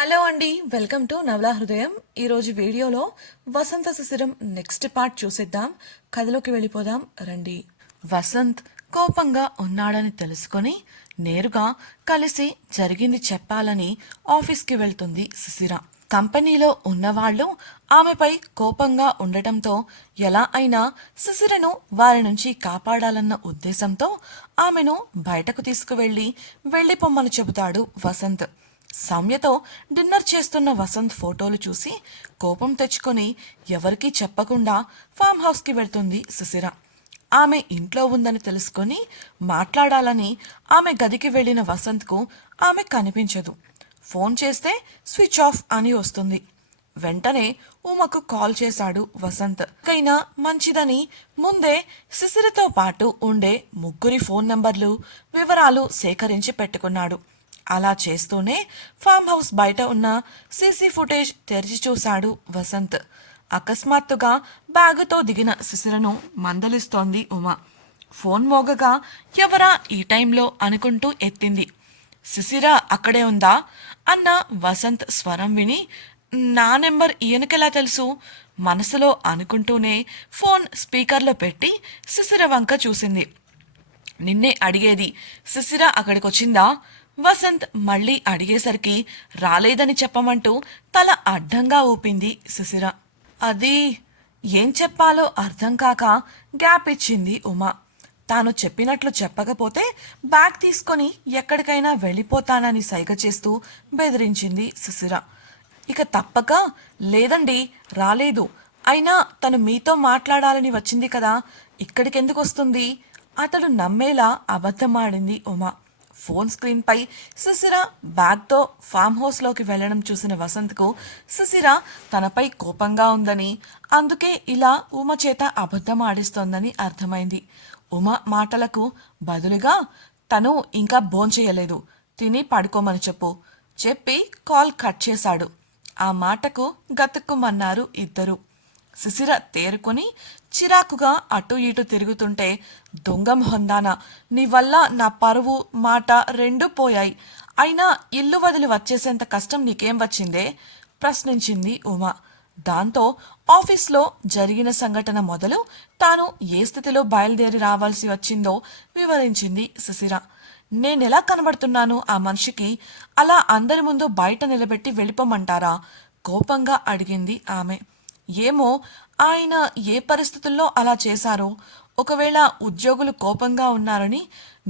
Hello అండి, welcome to నవలా హృదయం. ఈరోజు వీడియోలో వసంత శిశిరం నెక్స్ట్ పార్ట్ చూసేద్దాం. కథలోకి వెళ్ళిపోదాం రండి. వసంత్ కోపంగా ఉన్నాడని తెలుసుకొని నేరుగా కలిసి జరిగింది చెప్పాలని ఆఫీస్కి వెళ్తుంది శిశిర. కంపెనీలో ఉన్నవాళ్లు ఆమెపై కోపంగా ఉండటంతో ఎలా అయినా శిశిరను వారి నుంచి కాపాడాలన్న ఉద్దేశంతో ఆమెను బయటకు వెళ్ళిపోమ్మని చెబుతాడు వసంత్. సౌమ్యతో డిన్నర్ చేస్తున్న వసంత్ ఫోటోలు చూసి కోపం తెచ్చుకొని ఎవరికీ చెప్పకుండా ఫామ్ హౌస్కి వెళ్తుంది శిశిర. ఆమె ఇంట్లో ఉందని తెలుసుకొని మాట్లాడాలని ఆమె గదికి వెళ్లిన వసంత్కు ఆమె కనిపించదు. ఫోన్ చేస్తే స్విచ్ ఆఫ్ అని వస్తుంది. వెంటనే ఉమకు కాల్ చేశాడు వసంత్. కైనా మంచిదని ముందే శిశిరతో పాటు ఉండే ముగ్గురి ఫోన్ నంబర్లు వివరాలు సేకరించి పెట్టుకున్నాడు. అలా చేస్తూనే ఫామ్ హౌస్ బయట ఉన్న సీసీ ఫుటేజ్ తెరిచి చూశాడు వసంత్. అకస్మాత్తుగా బ్యాగుతో దిగిన శిశిరను మందలిస్తోంది ఉమ. ఫోన్ మోగగా ఎవరా ఈ టైంలో అనుకుంటూ ఎత్తింది. శిశిర అక్కడే ఉందా అన్న వసంత్ స్వరం విని నా నెంబర్ ఈయనకెలా తెలుసు మనసులో అనుకుంటూనే ఫోన్ స్పీకర్లో పెట్టి శిశిర వంక చూసింది. నిన్నే అడిగేది, శిశిర అక్కడికొచ్చిందా? వసంత్ మళ్ళీ అడిగేసరికి రాలేదని చెప్పమంటూ తల అడ్డంగా ఊపింది శిశిర. అది ఏం చెప్పాలో అర్థం కాక గ్యాప్ ఇచ్చింది ఉమ. తాను చెప్పినట్లు చెప్పకపోతే బ్యాగ్ తీసుకొని ఎక్కడికైనా వెళ్ళిపోతానని సైగ చేస్తూ బెదిరించింది శిశిర. ఇక తప్పక లేదండి రాలేదు, అయినా తను మీతో మాట్లాడాలని వచ్చింది కదా, ఇక్కడికెందుకు వస్తుంది? అతడు నమ్మేలా అబద్ధమాడింది ఉమ. ఫోన్ స్క్రీన్పై శిశిర బ్యాగ్తో ఫామ్ హౌస్లోకి వెళ్లడం చూసిన వసంత్కు శిశిర తనపై కోపంగా ఉందని, అందుకే ఇలా ఉమ చేత అబద్ధం ఆడిస్తోందని అర్థమైంది. ఉమ మాటలకు బదులుగా తను ఇంకా భోంచేయలేదు, తిని పడుకోమని చెప్పి కాల్ కట్ చేశాడు. ఆ మాటకు గతుక్కుమన్నారు ఇద్దరు. శిశిర తేరుకొని చిరాకుగా అటు ఇటు తిరుగుతుంటే దొంగం హొందానా, నీ వల్ల నా పరువు మాట రెండూ పోయాయి, అయినా ఇల్లు వదిలి వచ్చేసేంత కష్టం నీకేం వచ్చిందే ప్రశ్నించింది ఉమ. దాంతో ఆఫీస్లో జరిగిన సంఘటన మొదలు తాను ఏ స్థితిలో బయలుదేరి రావాల్సి వచ్చిందో వివరించింది శిశిర. నేనెలా కనబడుతున్నాను ఆ మనిషికి? అలా అందరి ముందు బయట నిలబెట్టి వెళ్ళిపోమంటారా? కోపంగా అడిగింది ఆమె. ఏమో, ఆయన ఏ పరిస్థితుల్లో అలా చేశారో. ఒకవేళ ఉద్యోగులు కోపంగా ఉన్నారని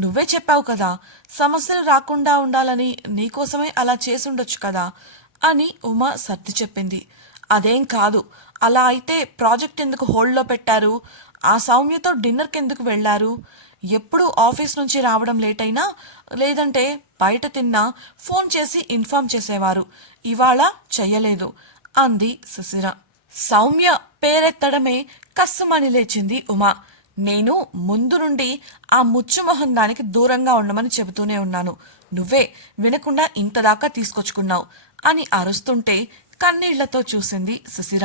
నువ్వే చెప్పావు కదా, సమస్యలు రాకుండా ఉండాలని నీకోసమే అలా చేసుండొచ్చు కదా అని ఉమ సర్ది చెప్పింది. అదేం కాదు, అలా అయితే ప్రాజెక్ట్ ఎందుకు హోల్డ్లో పెట్టారు? ఆ సౌమ్యతో డిన్నర్కి ఎందుకు వెళ్లారు? ఎప్పుడు ఆఫీస్ నుంచి రావడం లేట్ అయినా లేదంటే బయట తిన్నా ఫోన్ చేసి ఇన్ఫార్మ్ చేసేవారు, ఇవాళ చెయ్యలేదు అంది శిశిర. సౌమ్య పేరెత్తడమే కస్సుమని లేచింది ఉమ. నేను ముందు నుండి ఆ ముచ్చుమొహం దానికి దూరంగా ఉండమని చెబుతూనే ఉన్నాను, నువ్వే వినకుండా ఇంతదాకా తీసుకొచ్చుకున్నావు అని అరుస్తుంటే కన్నీళ్లతో చూసింది శిశిర.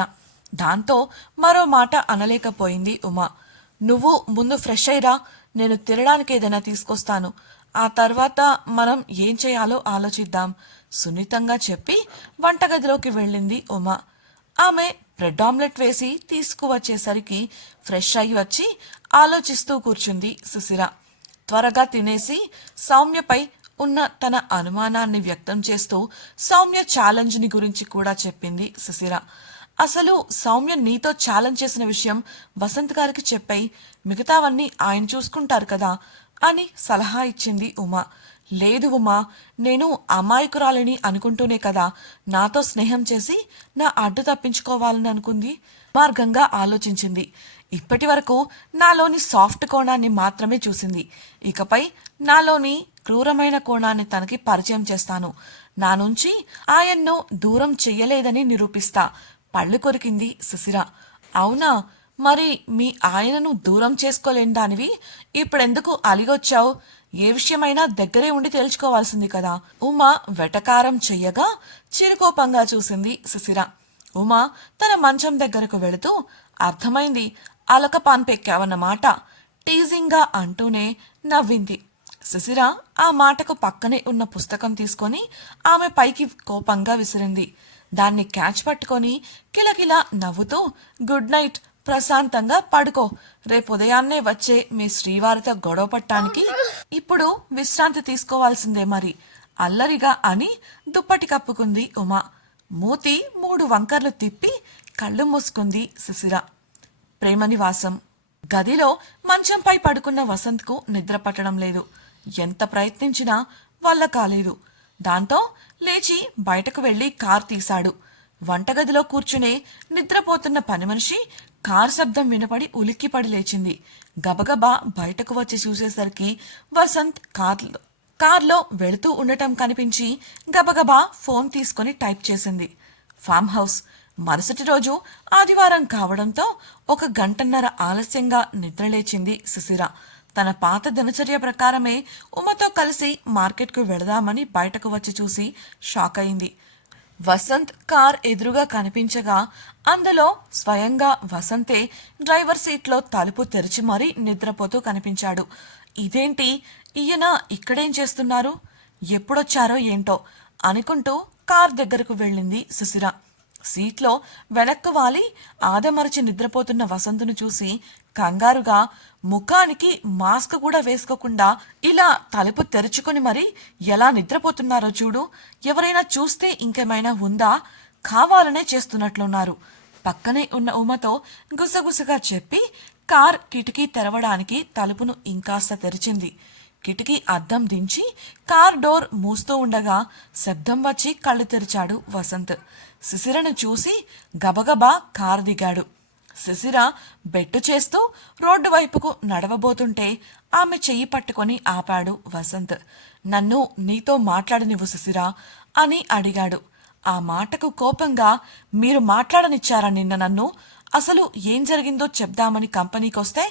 దాంతో మరో మాట అనలేకపోయింది ఉమ. నువ్వు ముందు ఫ్రెష్ అయ్యిరా, నేను తినడానికి ఏదైనా తీసుకొస్తాను, ఆ తర్వాత మనం ఏం చేయాలో ఆలోచిద్దాం సున్నితంగా చెప్పి వంటగదిలోకి వెళ్ళింది ఉమ. ఆమె బ్రెడ్ ఆమ్లెట్ వేసి తీసుకువచ్చేసరికి ఫ్రెష్ అయి వచ్చి ఆలోచిస్తూ కూర్చుంది శిశిర. త్వరగా తినేసి సౌమ్యపై ఉన్న తన అనుమానాన్ని వ్యక్తం చేస్తూ సౌమ్య ఛాలెంజ్ని గురించి కూడా చెప్పింది శిశిర. అసలు సౌమ్య నీతో ఛాలెంజ్ చేసిన విషయం వసంత్ గారికి చెప్పాయి, మిగతావన్నీ ఆయన చూసుకుంటారు కదా అని సలహా ఇచ్చింది ఉమ. లేదు ఉమా, నేను అమాయకురాలిని అనుకుంటూనే కదా నాతో స్నేహం చేసి నా అడ్డు తప్పించుకోవాలని అనుకుంది. మార్గంగా ఆలోచించింది. ఇప్పటి వరకు నాలోని సాఫ్ట్ కోణాన్ని మాత్రమే చూసింది, ఇకపై నాలోని క్రూరమైన కోణాన్ని తనకి పరిచయం చేస్తాను, నా నుంచి ఆయన్ను దూరం చెయ్యలేదని నిరూపిస్తా పళ్ళు కొరికింది శిశిర. అవునా, మరి మీ ఆయనను దూరం చేసుకోలేని దానివి ఇప్పుడెందుకు అలిగొచ్చావు? ఏ విషయమైనా దగ్గరే ఉండి తేల్చుకోవాల్సింది కదా. ఉమ వెటకారం చెయ్యగా చిరుకోపంగా చూసింది శిశిర. ఉమ తన మంచం దగ్గరకు వెళుతూ అర్థమైంది, అలక పాన్పెక్కావన్నమాట టీజింగ్గా అంటూనే నవ్వింది. శిశిర ఆ మాటకు పక్కనే ఉన్న పుస్తకం తీసుకొని ఆమె పైకి కోపంగా విసిరింది. దాన్ని క్యాచ్ పట్టుకొని కిలకిలా నవ్వుతూ, గుడ్ నైట్, ప్రశాంతంగా పడుకో, రేపు ఉదయాన్నే వచ్చే మీ శ్రీవారితో గొడవ పట్టానికి ఇప్పుడు విశ్రాంతి తీసుకోవాల్సిందే మరి, అల్లరిగా అని దుప్పటి కప్పుకుంది ఉమా. మూతి 3 వంకర్లు తిప్పి కళ్ళు మూసుకుంది శిశిర. ప్రేమనివాసం గదిలో మంచంపై పడుకున్న వసంత్కు నిద్ర పట్టడం లేదు. ఎంత ప్రయత్నించినా వల్ల కాలేదు. దాంతో లేచి బయటకు వెళ్లి కార్ తీశాడు. వంటగదిలో కూర్చునే నిద్రపోతున్న పని మనిషి కార్ శబ్దం వినపడి ఉలిక్కిపడి లేచింది. గబగబా బయటకు వచ్చి చూసేసరికి వసంత్ కార్లో వెళుతూ ఉండటం కనిపించి గబగబా ఫోన్ తీసుకుని టైప్ చేసింది. Farm house. మరుసటి రోజు ఆదివారం కావడంతో 1 గంటన్నర ఆలస్యంగా నిద్రలేచింది శిశిర. తన పాత దినచర్య ప్రకారమే ఉమతో కలిసి మార్కెట్కు వెళదామని బయటకు వచ్చి చూసి షాక్ అయింది. వసంత్ కార్ ఎదురుగా కనిపించగా అందులో స్వయంగా వసంతే డ్రైవర్ సీట్లో తలుపు తెరిచి మరీ నిద్రపోతూ కనిపించాడు. ఇదేంటి, ఈయన ఇక్కడేం చేస్తున్నారు, ఎప్పుడొచ్చారో ఏంటో అనుకుంటూ కార్ దగ్గరకు వెళ్ళింది శిశిర. సీట్లో వెనక్కు వాలి ఆదమరచి నిద్రపోతున్న వసంతును చూసి కంగారుగా, ముఖానికి మాస్క్ కూడా వేసుకోకుండా ఇలా తలుపు తెరుచుకుని మరి ఎలా నిద్రపోతున్నారో చూడు, ఎవరైనా చూస్తే ఇంకేమైనా ఉందా, కావాలనే చేస్తున్నట్లున్నారు, పక్కనే ఉన్న ఉమతో గుసగుసగా చెప్పి కార్ కిటికీ తెరవడానికి తలుపును ఇంకాస్త తెరిచింది. కిటికీ అద్దం దించి కార్ డోర్ మూస్తూ ఉండగా శబ్దం వచ్చి కళ్ళు తెరిచాడు వసంత్. శిశిరను చూసి గబగబా కారు దిగాడు. శిశిర బెట్టు చేస్తూ రోడ్డు వైపుకు నడవబోతుంటే ఆమె చెయ్యి పట్టుకొని ఆపాడు వసంత్. నన్ను నీతో మాట్లాడనివ్వు శిశిర అని అడిగాడు. ఆ మాటకు కోపంగా, మీరు మాట్లాడనిచ్చారా నిన్న నన్ను, అసలు ఏం జరిగిందో చెప్దామని కంపెనీకొస్తే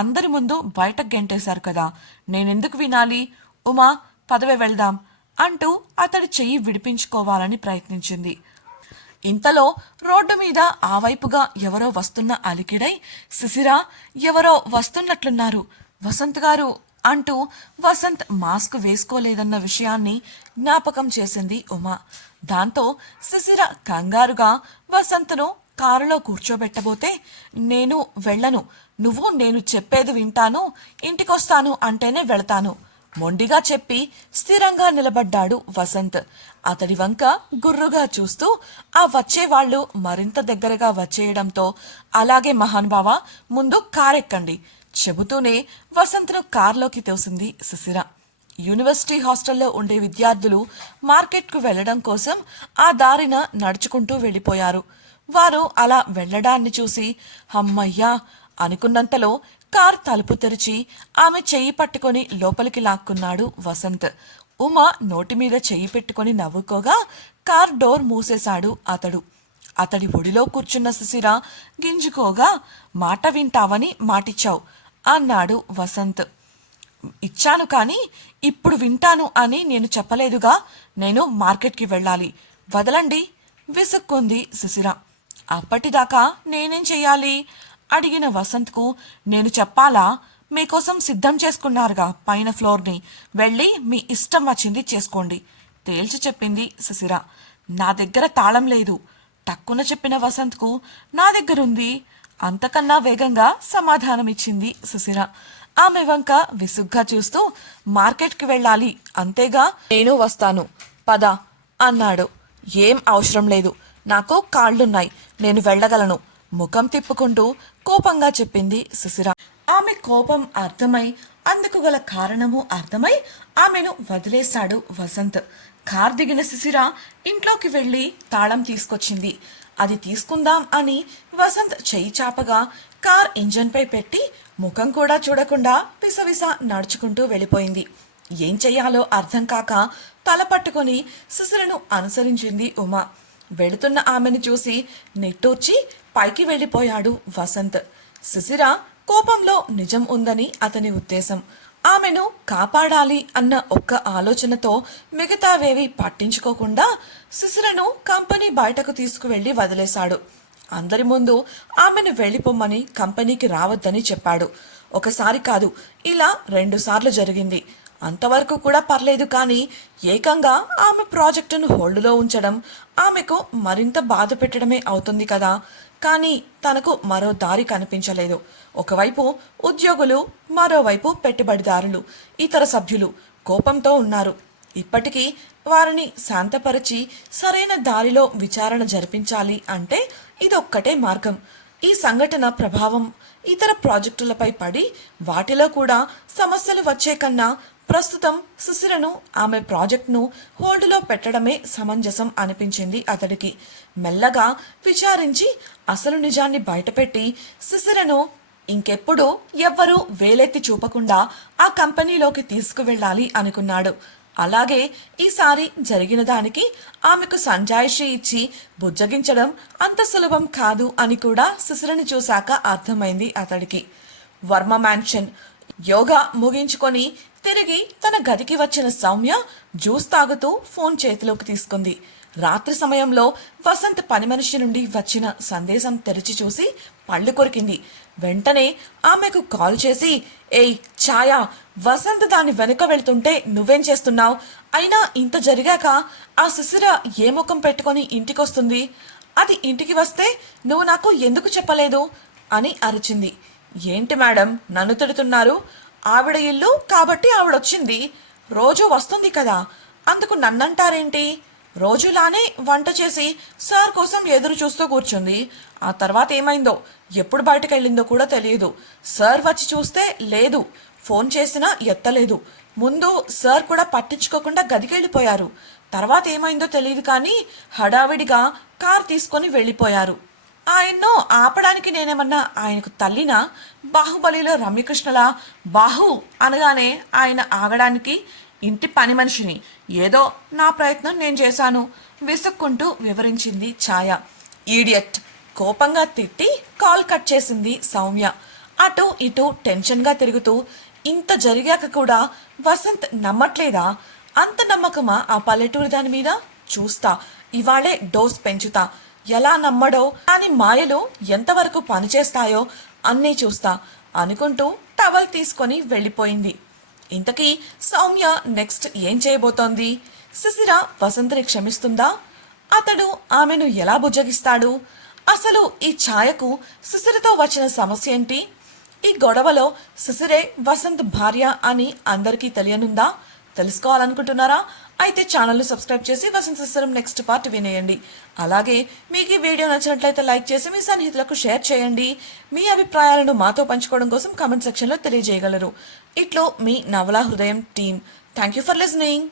అందరి ముందు బయటకు గెంటేశారు కదా, నేనెందుకు వినాలి, ఉమా పదవే వెళ్దాం అంటూ అతడి చెయ్యి విడిపించుకోవాలని ప్రయత్నించింది. ఇంతలో రోడ్డు మీద ఆ వైపుగా ఎవరో వస్తున్న అలికిడై, శిశిర ఎవరో వస్తున్నట్లున్నారు వసంత్ గారు అంటూ వసంత్ మాస్క్ వేసుకోలేదన్న విషయాన్ని జ్ఞాపకం చేసింది ఉమా. దాంతో శిశిర కంగారుగా వసంత్ను కారులో కూర్చోబెట్టబోతే, నేను వెళ్ళను, నువ్వు నేను చెప్పేది వింటాను, ఇంటికొస్తాను అంటేనే వెళతాను మొండిగా చెప్పి స్థిరంగా నిలబడ్డాడు వసంత్. అతడి వంక గుర్రుగా చూస్తూ ఆ వచ్చేవాళ్లు మరింత దగ్గరగా వచ్చేయడంతో, అలాగే మహానుభావ, ముందు కారెక్కండి చెబుతూనే వసంత్ను కార్లోకి తోసింది శిశిర. యూనివర్సిటీ హాస్టల్లో ఉండే విద్యార్థులు మార్కెట్కు వెళ్లడం కోసం ఆ దారిన నడుచుకుంటూ వెళ్ళిపోయారు. వారు అలా వెళ్లడాన్ని చూసి హమ్మయ్యా అనుకున్నంతలో కార్ తలుపు తెరిచి ఆమె చెయ్యి పట్టుకొని లోపలికి లాక్కున్నాడు వసంత్. ఉమ నోటి మీద చెయ్యి పెట్టుకొని నవ్వుకోగా కార్ డోర్ మూసేశాడు అతడు. అతడి ఒడిలో కూర్చున్న శిశిర గింజుకోగా, మాట వింటావని మాటిచ్చావు అన్నాడు వసంత్. ఇచ్చాను కానీ ఇప్పుడు వింటాను అని నేను చెప్పలేదుగా, నేను మార్కెట్కి వెళ్ళాలి, వదలండి విసుక్కుంది శిశిర. అప్పటిదాకా నేనేం చెయ్యాలి అడిగిన వసంత్కు, నేను చెప్పాలా, మీకోసం సిద్ధం చేసుకున్నారుగా పైన ఫ్లోర్ని, వెళ్ళి మీ ఇష్టం వచ్చింది చేసుకోండి తేల్చి చెప్పింది శిశిర. నా దగ్గర తాళం లేదు టక్కున చెప్పిన వసంత్కు, నా దగ్గరుంది అంతకన్నా వేగంగా సమాధానమిచ్చింది శిశిర. ఆమె వంక విసుగ్గా చూస్తూ, మార్కెట్కి వెళ్ళాలి అంతేగా, నేను వస్తాను పద అన్నాడు. ఏం అవసరం లేదు, నాకు కాళ్లున్నాయి, నేను వెళ్ళగలను ముఖం తిప్పుకుంటూ కోపంగా చెప్పింది శిశిర. ఆమె కోపం అర్థమై, అందుకు గల కారణము అర్థమై ఆమెను వదిలేశాడు వసంత్. కార్ దిగిన శిశిర ఇంట్లోకి వెళ్లి తాళం తీసుకొచ్చింది. అది తీసుకుందాం అని వసంత్ చెయ్యి చాపగా కార్ ఇంజన్పై పెట్టి ముఖం కూడా చూడకుండా విసవిస నడుచుకుంటూ వెళ్ళిపోయింది. ఏం చెయ్యాలో అర్థం కాక తల పట్టుకొని శిశిరను అనుసరించింది ఉమా. వెళుతున్న ఆమెను చూసి నిట్టూర్చి పైకి వెళ్ళిపోయాడు వసంత్. శిశిర కోపంలో నిజం ఉందని అతని ఉద్దేశం. ఆమెను కాపాడాలి అన్న ఒక్క ఆలోచనతో మిగతావేవి పట్టించుకోకుండా శిశిరను కంపెనీ బయటకు తీసుకువెళ్లి వదిలేశాడు. అందరి ముందు ఆమెను వెళ్ళిపోమ్మని కంపెనీకి రావద్దని చెప్పాడు. ఒకసారి కాదు, ఇలా 2 సార్లు జరిగింది. అంతవరకు కూడా పర్లేదు, కానీ ఏకంగా ఆమె ప్రాజెక్టును హోల్డ్లో ఉంచడం ఆమెకు మరింత బాధ పెట్టడమే అవుతుంది కదా. కానీ తనకు మరో దారి కనిపించలేదు. ఒకవైపు ఉద్యోగులు, మరోవైపు పెట్టుబడిదారులు, ఇతర సభ్యులు కోపంతో ఉన్నారు. ఇప్పటికీ వారిని శాంతపరిచి సరైన దారిలో విచారణ జరిపించాలి అంటే ఇదొక్కటే మార్గం. ఈ సంఘటన ప్రభావం ఇతర ప్రాజెక్టులపై పడి వాటిలో కూడా సమస్యలు వచ్చే కన్నా ప్రస్తుతం సుశిరను, ఆమె ప్రాజెక్ట్ను హోల్డ్లో పెట్టడమే సమంజసం అనిపించింది అతడికి. మెల్లగా విచారించి అసలు నిజాన్ని బయటపెట్టి సుశిరను ఇంకెప్పుడు ఎవ్వరూ వేలెత్తి చూపకుండా ఆ కంపెనీలోకి తీసుకువెళ్ళాలి అనుకున్నాడు. అలాగే ఈసారి జరిగిన దానికి ఆమెకు సంజాయిషి ఇచ్చి బుజ్జగించడం అంత సులభం కాదు అని కూడా సుశిరని చూశాక అర్థమైంది అతడికి. వర్మ మ్యాన్షన్ యోగా ముగించుకొని తిరిగి తన గదికి వచ్చిన సౌమ్య జ్యూస్ తాగుతూ ఫోన్ చేతిలోకి తీసుకుంది. రాత్రి సమయంలో వసంత్ పని మనిషి నుండి వచ్చిన సందేశం తెరిచి చూసి పళ్ళు కొరికింది. వెంటనే ఆమెకు కాల్ చేసి, ఏయ్ ఛాయా, వసంత్ దాని వెనుక వెళ్తుంటే నువ్వేం చేస్తున్నావు? అయినా ఇంత జరిగాక ఆ సుశిర ఏ ముఖం పెట్టుకొని ఇంటికొస్తుంది? అది ఇంటికి వస్తే నువ్వు నాకు ఎందుకు చెప్పలేదు అని అరిచింది. ఏంటి మేడం నన్ను తిడుతున్నారు? ఆవిడ ఇల్లు కాబట్టి ఆవిడొచ్చింది, రోజు వస్తుంది కదా, అందుకు నన్నంటారేంటి? రోజులానే వంట చేసి సార్ కోసం ఎదురు చూస్తూ కూర్చుంది. ఆ తర్వాత ఏమైందో, ఎప్పుడు బయటకు వెళ్ళిందో కూడా తెలియదు. సార్ వచ్చి చూస్తే లేదు, ఫోన్ చేసినా ఎత్తలేదు. ముందు సార్ కూడా పట్టించుకోకుండా గదికి వెళ్ళిపోయారు. తర్వాత ఏమైందో తెలియదు, కానీ హడావిడిగా కార్ తీసుకొని వెళ్ళిపోయారు. ఆయన్ను ఆపడానికి నేనేమన్నా ఆయనకు తల్లినా? బాహుబలిలో రమ్యకృష్ణలా బాహు అనగానే ఆయన ఆగడానికి ఇంటి పని మనిషిని. ఏదో నా ప్రయత్నం నేను చేశాను విసుక్కుంటూ వివరించింది ఛాయ. ఈడియట్ కోపంగా తిట్టి కాల్ కట్ చేసింది సౌమ్య. అటు ఇటు టెన్షన్గా తిరుగుతూ, ఇంత జరిగాక కూడా వసంత్ నమ్మట్లేదా? అంత నమ్మకమా ఆ పల్లెటూరి దాని మీద? చూస్తా, ఇవాళే డోస్ పెంచుతా. ఎలా నమ్మడో, దాని మాయలు ఎంతవరకు పనిచేస్తాయో అన్నీ చూస్తా అనుకుంటూ టవల్ తీసుకొని వెళ్ళిపోయింది. ఇంతకీ సౌమ్య నెక్స్ట్ ఏం చేయబోతోంది? సుశిర వసంత్ని క్షమిస్తుందా? అతడు ఆమెను ఎలా బుజ్జగిస్తాడు? అసలు ఈ ఛాయకు సుశిరతో వచ్చిన సమస్య ఏంటి? ఈ గొడవలో సుశిరే వసంత్ భార్య అని అందరికీ తెలియనుందా? తెలుసుకోవాలనుకుంటున్నారా? అయితే ఛానల్ని సబ్స్క్రైబ్ చేసి వసంత్ సుశిరం నెక్స్ట్ పార్ట్ వినేయండి. అలాగే మీకు ఈ వీడియో నచ్చినట్లయితే లైక్ చేసి మీ సన్నిహితులకు షేర్ చేయండి. మీ అభిప్రాయాలను మాతో పంచుకోవడం కోసం కామెంట్ సెక్షన్లో తెలియజేయగలరు. ఇట్లో మీ నవలా హృదయం team. Thank you for listening.